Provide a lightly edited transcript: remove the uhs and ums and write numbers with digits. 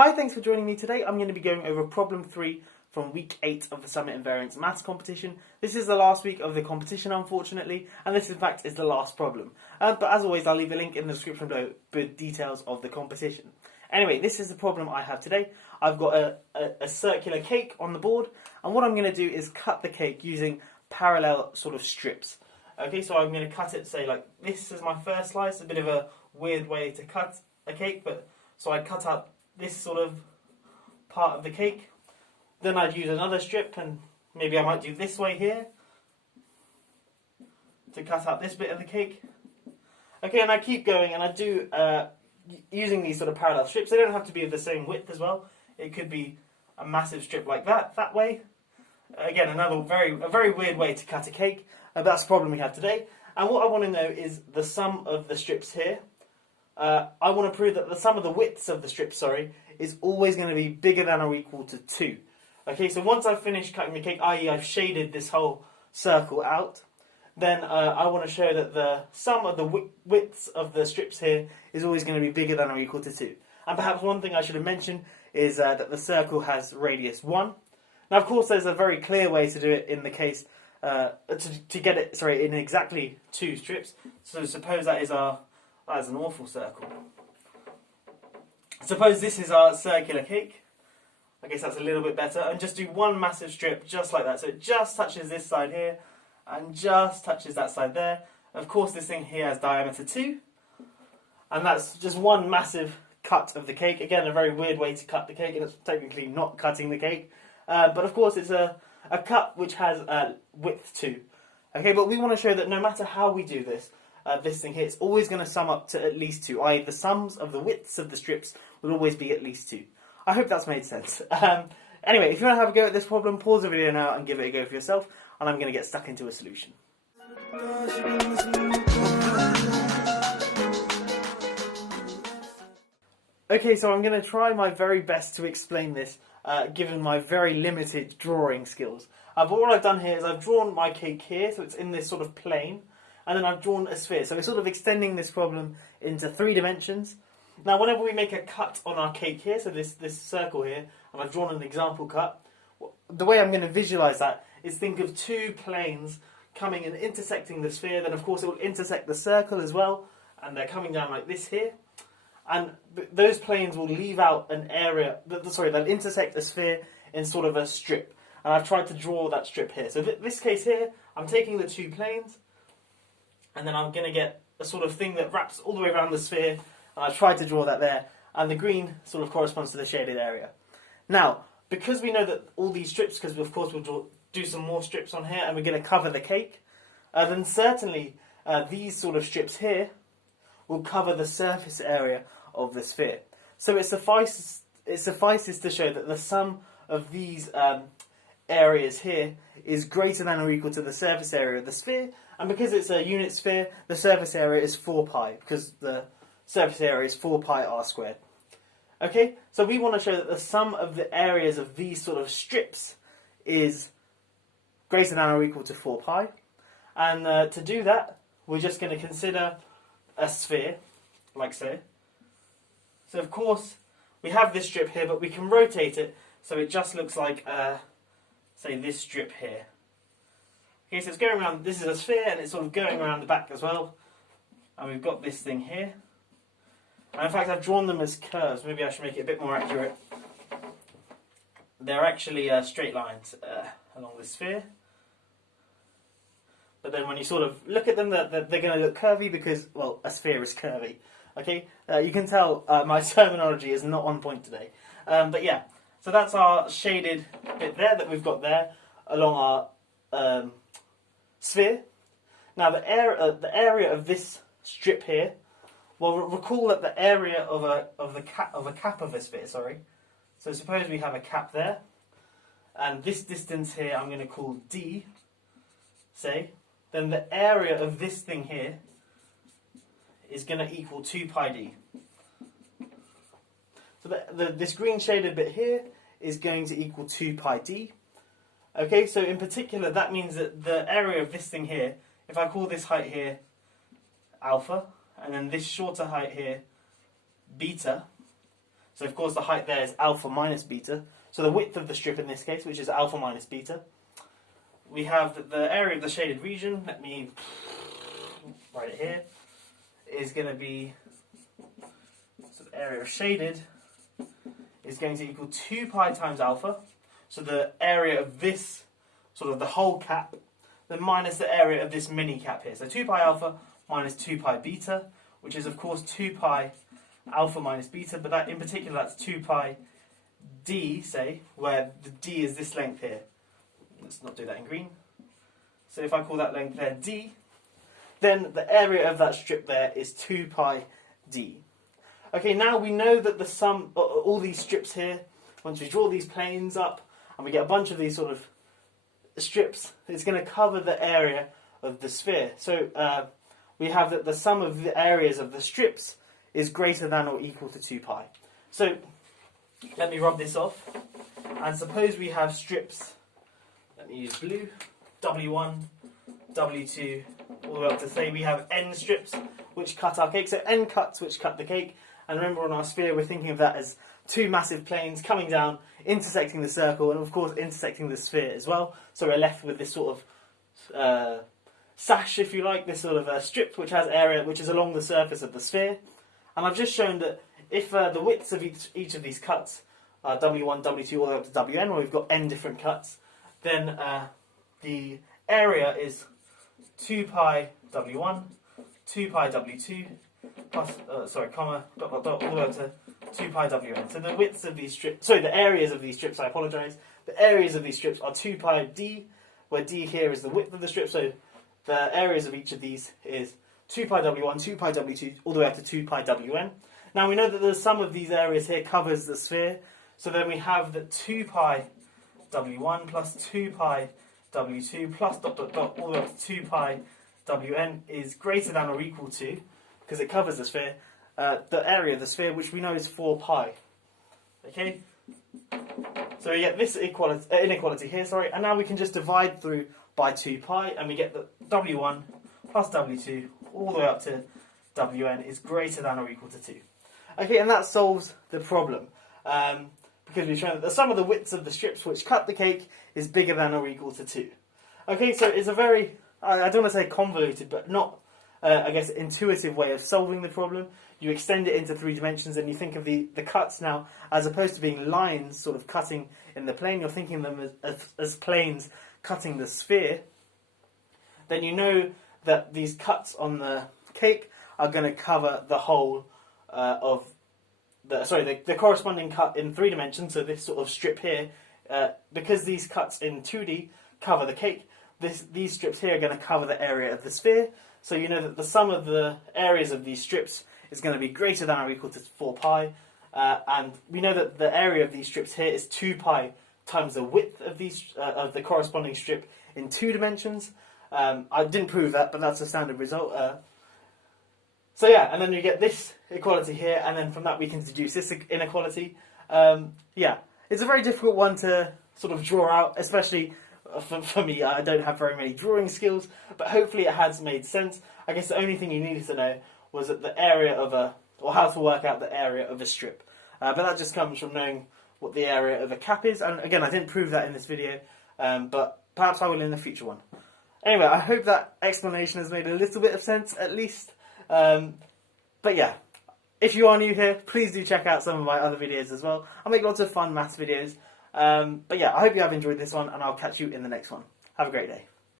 Hi, thanks for joining me today. I'm going to be going over problem 3 from week 8 of the Summit Invariants Maths competition. This is the last week of the competition, unfortunately, and this in fact is the last problem. But as always, I'll leave a link in the description below with details of the competition. Anyway, this is the problem I have today. I've got a circular cake on the board, and what I'm going to do is cut the cake using parallel sort of strips. Okay, so I'm going to cut it, say like this is my first slice, a bit of a weird way to cut a cake, but so I cut out this sort of part of the cake. Then I'd use another strip, and maybe I might do this way here to cut out this bit of the cake. Okay, and I keep going, and I do using these sort of parallel strips. They don't have to be of the same width as well. It could be a massive strip like that way. Again, another very weird way to cut a cake. That's the problem we have today. And what I want to know is the sum of the strips here. I want to prove that the sum of the widths of the strips, is always going to be bigger than or equal to 2. Okay, so once I've finished cutting the cake, i.e. I've shaded this whole circle out, then I want to show that the sum of the widths of the strips here is always going to be bigger than or equal to 2. And perhaps one thing I should have mentioned is that the circle has radius 1. Now, of course, there's a very clear way to do it in the case, to get it, in exactly 2 strips. So suppose that is an awful circle. Suppose this is our circular cake. I guess that's a little bit better. And just do one massive strip just like that. So it just touches this side here and just touches that side there. Of course, this thing here has diameter 2. And that's just one massive cut of the cake. Again, a very weird way to cut the cake, and it's technically not cutting the cake. But of course, it's a cut which has width 2. Okay, but we want to show that no matter how we do this, this thing here, it's always going to sum up to at least 2, i.e. the sums of the widths of the strips will always be at least 2. I hope that's made sense. Anyway, if you want to have a go at this problem, pause the video now and give it a go for yourself, and I'm going to get stuck into a solution. Okay, so I'm going to try my very best to explain this, given my very limited drawing skills. But what I've done here is I've drawn my cake here, so it's in this sort of plane, and then I've drawn a sphere. So we're sort of extending this problem into 3 dimensions. Now, whenever we make a cut on our cake here, so this circle here, and I've drawn an example cut, the way I'm going to visualize that is think of 2 planes coming and intersecting the sphere. Then, of course, it will intersect the circle as well, and they're coming down like this here. And those planes will leave out an area, they'll intersect a sphere in sort of a strip. And I've tried to draw that strip here. So this case here, I'm taking the 2 planes, and then I'm going to get a sort of thing that wraps all the way around the sphere, and I've tried to draw that there, and the green sort of corresponds to the shaded area. Now, because we know that all these strips, because of course we'll do some more strips on here, and we're going to cover the cake, then certainly these sort of strips here will cover the surface area of the sphere. So it suffices to show that the sum of these areas here is greater than or equal to the surface area of the sphere, and because it's a unit sphere, the surface area is 4 pi, because the surface area is 4 pi r squared. Okay, so we want to show that the sum of the areas of these sort of strips is greater than or equal to 4 pi, and to do that, we're just going to consider a sphere, like so. So of course, we have this strip here, but we can rotate it so it just looks like, say, this strip here. Okay, so it's going around, this is a sphere, and it's sort of going around the back as well. And we've got this thing here. And in fact, I've drawn them as curves. Maybe I should make it a bit more accurate. They're actually straight lines along the sphere. But then when you sort of look at them, they're going to look curvy because, well, a sphere is curvy. Okay, you can tell my terminology is not on point today. But yeah, so that's our shaded bit there that we've got there along our sphere. Now the area of this strip here, well, recall that the area of a cap of a sphere. So suppose we have a cap there, and this distance here I'm going to call d. Say, then the area of this thing here is going to equal 2 pi d. So this green shaded bit here is going to equal 2 pi d. Okay, so in particular that means that the area of this thing here, if I call this height here alpha, and then this shorter height here beta, So of course the height there is alpha minus beta. So the width of the strip in this case, which is alpha minus beta. We have that the area of the shaded region, let me write it here, is going to be, so the area of shaded is going to equal 2 pi times alpha. So the area of this, sort of the whole cap, then minus the area of this mini cap here. So 2 pi alpha minus 2 pi beta, which is of course 2 pi alpha minus beta, but that in particular that's 2 pi d, say, where the d is this length here. Let's not do that in green. So if I call that length there d, then the area of that strip there is 2 pi d. Okay, now we know that the sum, all these strips here, once we draw these planes up and we get a bunch of these sort of strips, it's going to cover the area of the sphere. So we have that the sum of the areas of the strips is greater than or equal to 2 pi. So let me rub this off, and suppose we have strips, let me use blue, W1, W2, all the way up to say we have N strips which cut our cake, so N cuts which cut the cake, and remember on our sphere we're thinking of that as two massive planes coming down, intersecting the circle, and of course intersecting the sphere as well, so we're left with this sort of sash, if you like, this sort of strip which has area which is along the surface of the sphere. And I've just shown that if the widths of each of these cuts are W1, W2, all the way up to Wn, where we've got N different cuts, then the area is 2 pi W1, 2 pi W2, plus, comma, dot, dot, dot, all the way up to 2 pi Wn. So the widths of these strips, sorry, the areas of these strips, I apologise, the areas of these strips are 2 pi d, where d here is the width of the strip, so the areas of each of these is 2 pi W1, 2 pi W2, all the way up to 2 pi Wn. Now we know that the sum of these areas here covers the sphere, so then we have that 2 pi W1 plus 2 pi W2 plus dot dot dot all the way up to 2 pi Wn is greater than or equal to, because it covers the sphere, the area of the sphere, which we know is 4 pi. Okay? So we get this inequality here, sorry, and now we can just divide through by 2 pi, and we get that W1 plus W2 all the way up to Wn is greater than or equal to 2. Okay, and that solves the problem. Because we've shown that the sum of the widths of the strips which cut the cake is bigger than or equal to 2. Okay, so it's a very, I don't want to say convoluted, but not, I guess, intuitive way of solving the problem. You extend it into 3 dimensions and you think of the cuts now, as opposed to being lines sort of cutting in the plane, you're thinking of them as planes cutting the sphere. Then you know that these cuts on the cake are going to cover the whole of the corresponding cut in 3 dimensions, so this sort of strip here, because these cuts in 2D cover the cake, these strips here are going to cover the area of the sphere, so you know that the sum of the areas of these strips is going to be greater than or equal to 4 pi, and we know that the area of these strips here is 2 pi times the width of of the corresponding strip in 2 dimensions. I didn't prove that, but that's a standard result. So yeah, and then you get this equality here, and then from that we can deduce this inequality. Yeah, it's a very difficult one to sort of draw out, especially for me. I don't have very many drawing skills, but hopefully it has made sense. I guess the only thing you needed to know was that the area of or how to work out the area of a strip. But that just comes from knowing what the area of a cap is, and again, I didn't prove that in this video, but perhaps I will in a future one. Anyway, I hope that explanation has made a little bit of sense, at least. But yeah, if you are new here, please do check out some of my other videos as well. I make lots of fun maths videos. But yeah, I hope you have enjoyed this one, and I'll catch you in the next one. Have a great day.